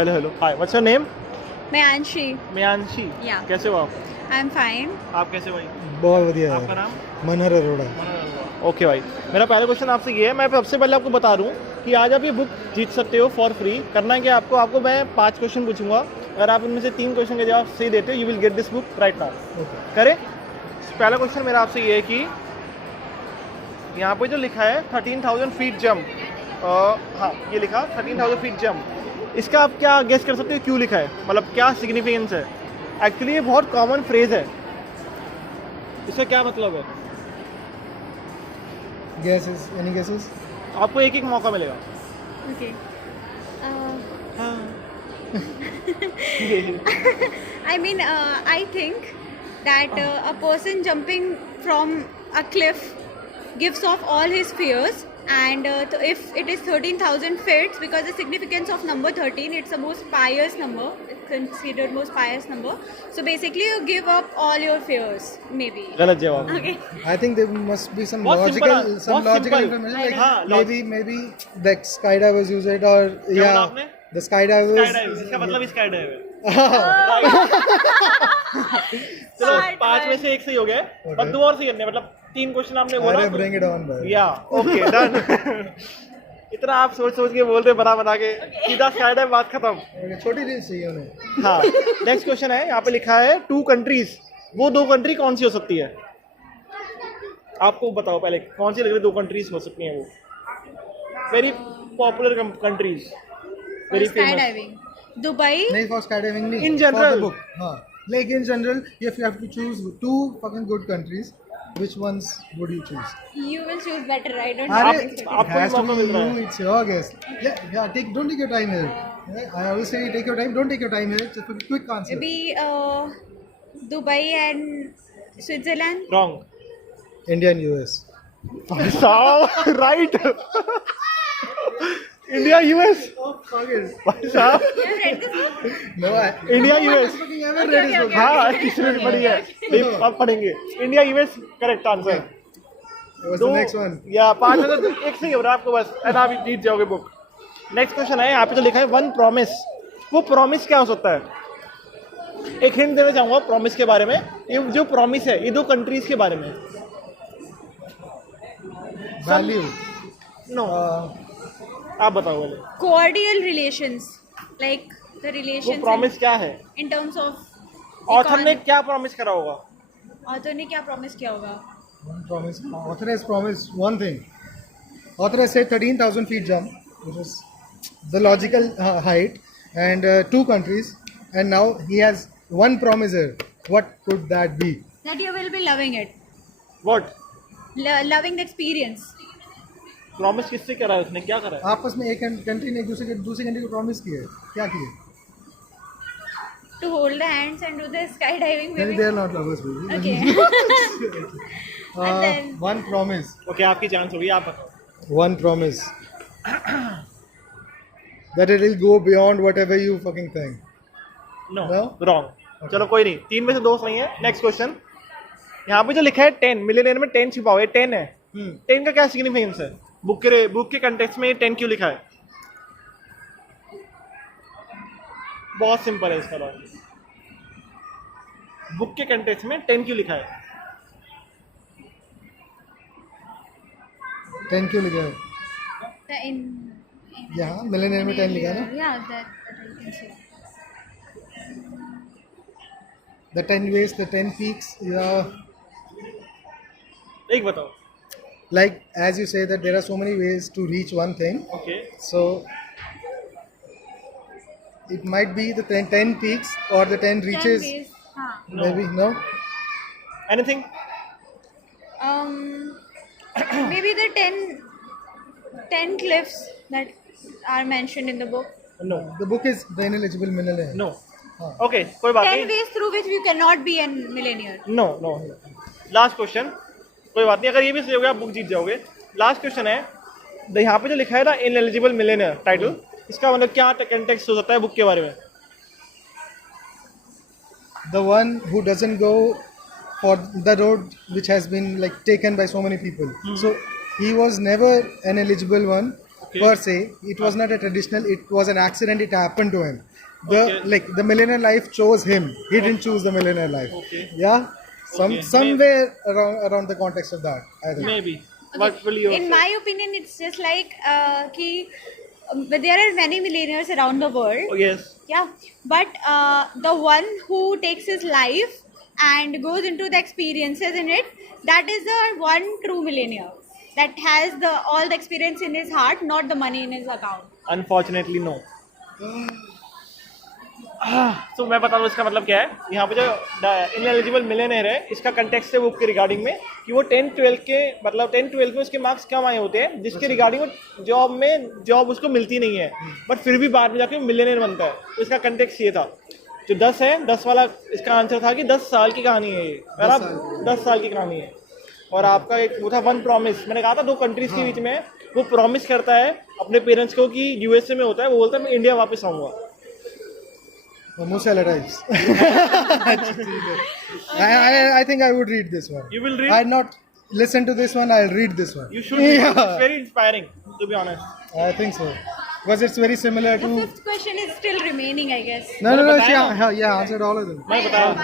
Hello hello hi, what's your name? Mayanshi. मियांशी। Yeah. कैसे हो आप? I'm fine. आप कैसे हो भाई? बहुत बढ़िया आपका है। नाम? मनहर अरोड़ा। ओके भाई, मेरा पहला क्वेश्चन आपसे ये है, मैं सबसे पहले आपको बता दूं कि आज आप ये बुक जीत सकते हो फॉर फ्री। करना है कि आपको मैं 5 क्वेश्चन पूछूंगा, अगर आप इनमें से 3 क्वेश्चन के जवाब सही देते हो you will get this book right now. करें? पहला क्वेश्चन मेरा आपसे ये है कि यहाँ पे जो लिखा है 13,000 फीट जंप, हाँ ये लिखा 13,000 फीट जंप, इसका आप क्या गेस कर सकते हो क्यों लिखा है, मतलब क्या सिग्निफिकेंस है? एक्चुअली ये बहुत कॉमन फ्रेज है, इसका क्या मतलब है? Guesses? Any guesses? आपको एक मौका मिलेगा। Okay. हाँ। I mean, I think that a person jumping from a cliff gives off all his fears, and if it is 13,000 feet, because the significance of number 13, it's the most pious number, it's considered most pious number. So basically, you give up all your fears, maybe. गलत जवाब। Okay. I think there must be some बहुत logical, simple, some बहुत logical simple. information. Like हाँ, maybe the skydivers use it, or बोला yeah, आपने? the skydivers. Sky इसका मतलब sky dive है। चलो Smart 5 में one. से 1 सही हो गया, Okay. और 2 और सही करने मतलब 3 क्वेश्चन आपने बोला अरे तो- bring it on, bro. या ओके डन। इतना आप सोच के बोलते बना के सीधा स्काई डाइव, बात खत्म। Okay, छोटी रील्स चाहिए उन्हें। हाँ, नेक्स्ट क्वेश्चन है, यहाँ पे लिखा है 2 कंट्रीज, वो 2 कंट्री कौन सी हो सकती है? आपको बताओ पहले कौन सी लग रही 2 कंट्रीज हो सकती हैं वो? Very popular countries, very famous. Skydiving. Dubai. नहीं for skydiving नहीं। In For general. the book. हाँ. Like in general, if you have to choose 2 fucking good countries, which ones would you choose? You will choose better. I don't अरे, know. it आपको has to मौका be मिल रहा you, है। it's your guess. Yeah, don't take your time here. Yeah, I always say take your time, don't take your time here. Just a quick answer. Maybe Dubai and Switzerland. Wrong. India and US. Right. India US. Fuck it. भाई साहब, You have read this book? No, India no one US. has fucking ever read his book. हाँ, किसने भी पढ़ी है? नहीं, अब पढ़ेंगे। India US correct answer. What's the next one? या 5 में से 1 सही हो रहा है आपको बस, एंड आप जीत जाओगे बुक। नेक्स्ट क्वेश्चन है, यहाँ पे तो लिखा है 1 प्रॉमिस, वो प्रॉमिस क्या हो सकता है? एक हिंट देना चाहूंगा प्रॉमिस के बारे में, ये जो प्रॉमिस है ये 2 कंट्रीज के बारे में। Value. नो, आप बताओ पहले। Cordial relations, like the वो relations प्रॉमिस क्या है? in terms of ऑथर ने economy. क्या प्रॉमिस करा होगा? Author ने क्या promise किया होगा? One promise. Author has promised one thing. Author has said 13,000 feet jump, which is the logical height, and 2 countries. And now he has one promiser. What could that be? That you will be loving it, what loving the experience. Promise किससे करा है उसने, क्या करा है? आपस में एक कंट्री ने दूसरी कंट्री को प्रॉमिस किया है, क्या किया? To hold the hands and do the skydiving, Maybe maybe. they are not lovers, baby. Okay. And then- One promise. Okay, आपकी चांस होगी, आप बताओ। One promise. That it will go beyond whatever you fucking think. No, No? Wrong. चलो कोई नहीं, 3 में से 2 सही है। नेक्स्ट क्वेश्चन, यहाँ पे जो लिखा है 10, मिलियनेयर में 10 छिपा हुआ है, 10 है। 10 का क्या सिग्निफिकेंस है? बुक के कंटेक्स्ट में 10 क्यों लिखा है? बहुत सिंपल है इसका लॉजिक। बुक के कंटेक्स्ट में 10 क्यों लिखा है? 10 क्यों लिखा है? The in यहाँ मिलेनियर में 10 लिखा है ना? Yeah, that I can see. The 10 ways, the 10 peaks. Yeah. एक बताओ। Like as you say that there are so many ways to reach one thing. Okay, So it might be the 10 peaks or the 10 reaches. 10 ways. हाँ. Maybe no. Anything? Maybe the 10 cliffs that are mentioned in the book. No, The book is the ineligible millionaire. No. हाँ. Okay, कोई बात 10 नहीं। ways through which you cannot be a millionaire. No no, last question, कोई बात नहीं, अगर ये भी सही हो गया आप बुक जीत जाओगे। लास्ट क्वेश्चन है, यहाँ पे जो लिखा है ना इनएलिजिबल मिलियनेयर टाइटल, इसका मतलब क्या कंटेक्स्ट हो सकता है बुक के बारे में? The one who doesn't go for the road which has been like taken by so many people. So he was never an eligible one, per se. It was not a traditional. It was an accident. It happened to him. The millionaire life chose him. He didn't choose the millionaire life. Okay. Yeah, Okay. somewhere around the context of that, I think. Maybe. What will you In say? my opinion, it's just like but there are many millionaires around the world. Oh, yes. Yeah, but the one who takes his life and goes into the experiences in it, that is the one true millionaire that has all the experience in his heart, not the money in his account. Unfortunately, no. तो मैं बता दूं इसका मतलब क्या है. यहाँ पे जो इनएलिजिबल मिलियनेयर है, इसका कंटेक्स्ट है बुक के रिगार्डिंग में कि वो 10-12 के मतलब 10-12 में उसके मार्क्स कम आए होते हैं, जिसके रिगार्डिंग वो जॉब उसको मिलती नहीं है, बट फिर भी बाद में जाके मिलियनेयर बनता है. तो इसका कंटेक्स्ट ये था. जो 10 है, 10 वाला इसका आंसर था कि 10 साल की कहानी है ये. 10 साल की कहानी है. और आपका एक वो था वन प्रॉमिस. मैंने कहा था 2 कंट्रीज के बीच में वो प्रॉमिस करता है अपने पेरेंट्स को कि यूएसए में होता है, वो बोलता है मैं इंडिया वापस आऊँगा. Musala types. I think I would read this one. You will read? I'd not listen to this one. I'll read this one. You should read it. It's very inspiring, to be honest. I think so. Because it's very similar The to. fifth question is still remaining, I guess. No, मैंने no, बताया yeah, answered all of them. मैं बताया